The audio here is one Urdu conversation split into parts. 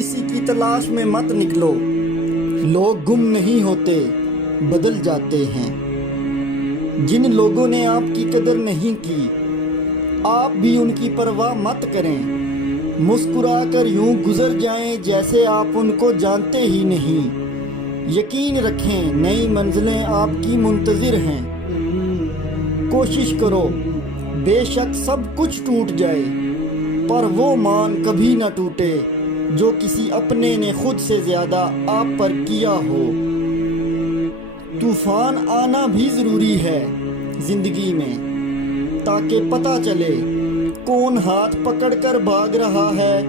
کسی کی تلاش میں مت نکلو، لوگ گم نہیں ہوتے، بدل جاتے ہیں۔ جن لوگوں نے آپ کی قدر نہیں کی، آپ بھی ان کی پرواہ مت کریں، مسکرا کر یوں گزر جائیں جیسے آپ ان کو جانتے ہی نہیں۔ یقین رکھیں نئی منزلیں آپ کی منتظر ہیں۔ کوشش کرو، بے شک سب کچھ ٹوٹ جائے، پر وہ مان کبھی نہ ٹوٹے جو کسی اپنے نے خود سے زیادہ آپ پر کیا ہو۔ طوفان آنا بھی ضروری ہے زندگی میں، تاکہ پتہ چلے کون ہاتھ پکڑ کر بھاگ رہا ہے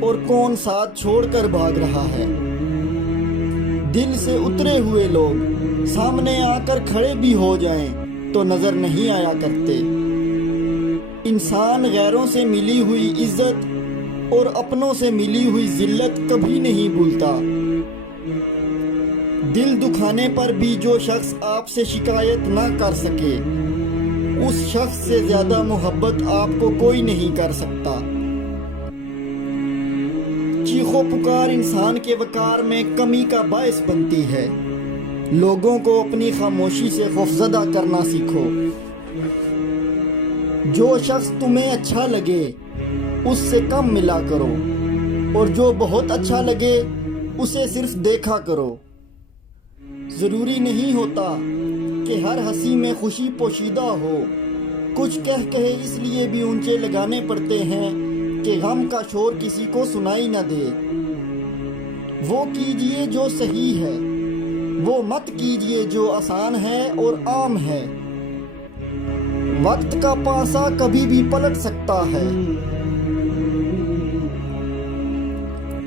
اور کون ساتھ چھوڑ کر بھاگ رہا ہے۔ دل سے اترے ہوئے لوگ سامنے آ کر کھڑے بھی ہو جائیں تو نظر نہیں آیا کرتے۔ انسان غیروں سے ملی ہوئی عزت اور اپنوں سے ملی ہوئی ذلت کبھی نہیں بھولتا۔ دل دکھانے پر بھی جو شخص آپ سے شکایت نہ کر سکے، اس شخص سے زیادہ محبت آپ کو کوئی نہیں کر سکتا۔ چیخ و پکار انسان کے وقار میں کمی کا باعث بنتی ہے۔ لوگوں کو اپنی خاموشی سے خوفزدہ کرنا سیکھو۔ جو شخص تمہیں اچھا لگے اس سے کم ملا کرو، اور جو بہت اچھا لگے اسے صرف دیکھا کرو۔ ضروری نہیں ہوتا کہ ہر ہنسی میں خوشی پوشیدہ ہو۔ کچھ کہے اس لیے بھی اونچے لگانے پڑتے ہیں کہ غم کا شور کسی کو سنائی نہ دے۔ وہ کیجئے جو صحیح ہے، وہ مت کیجئے جو آسان ہے اور عام ہے۔ وقت کا پانسا کبھی بھی پلٹ سکتا ہے۔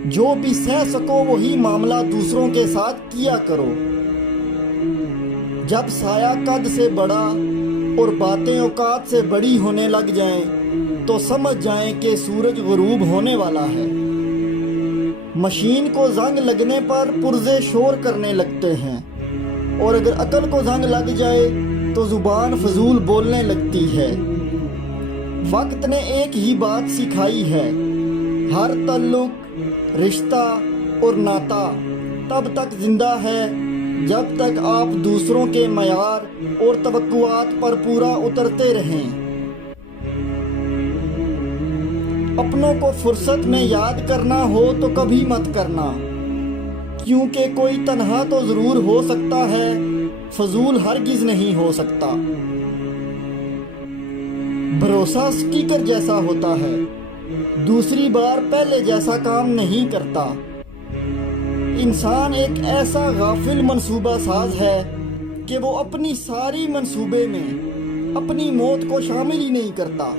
جو بھی سہ سکو وہی معاملہ دوسروں کے ساتھ کیا کرو۔ جب سایہ قد سے بڑا اور باتیں اوقات سے بڑی ہونے لگ جائیں تو سمجھ جائیں کہ سورج غروب ہونے والا ہے۔ مشین کو زنگ لگنے پر پرزے شور کرنے لگتے ہیں، اور اگر عقل کو زنگ لگ جائے تو زبان فضول بولنے لگتی ہے۔ وقت نے ایک ہی بات سکھائی ہے، ہر تعلق، رشتہ اور ناتا تب تک زندہ ہے جب تک آپ دوسروں کے معیار اور توقعات پر پورا اترتے رہیں۔ اپنوں کو فرصت میں یاد کرنا ہو تو کبھی مت کرنا، کیونکہ کوئی تنہا تو ضرور ہو سکتا ہے، فضول ہرگز نہیں ہو سکتا۔ بھروسہ سٹیکر جیسا ہوتا ہے، دوسری بار پہلے جیسا کام نہیں کرتا۔ انسان ایک ایسا غافل منصوبہ ساز ہے کہ وہ اپنی ساری منصوبے میں اپنی موت کو شامل ہی نہیں کرتا۔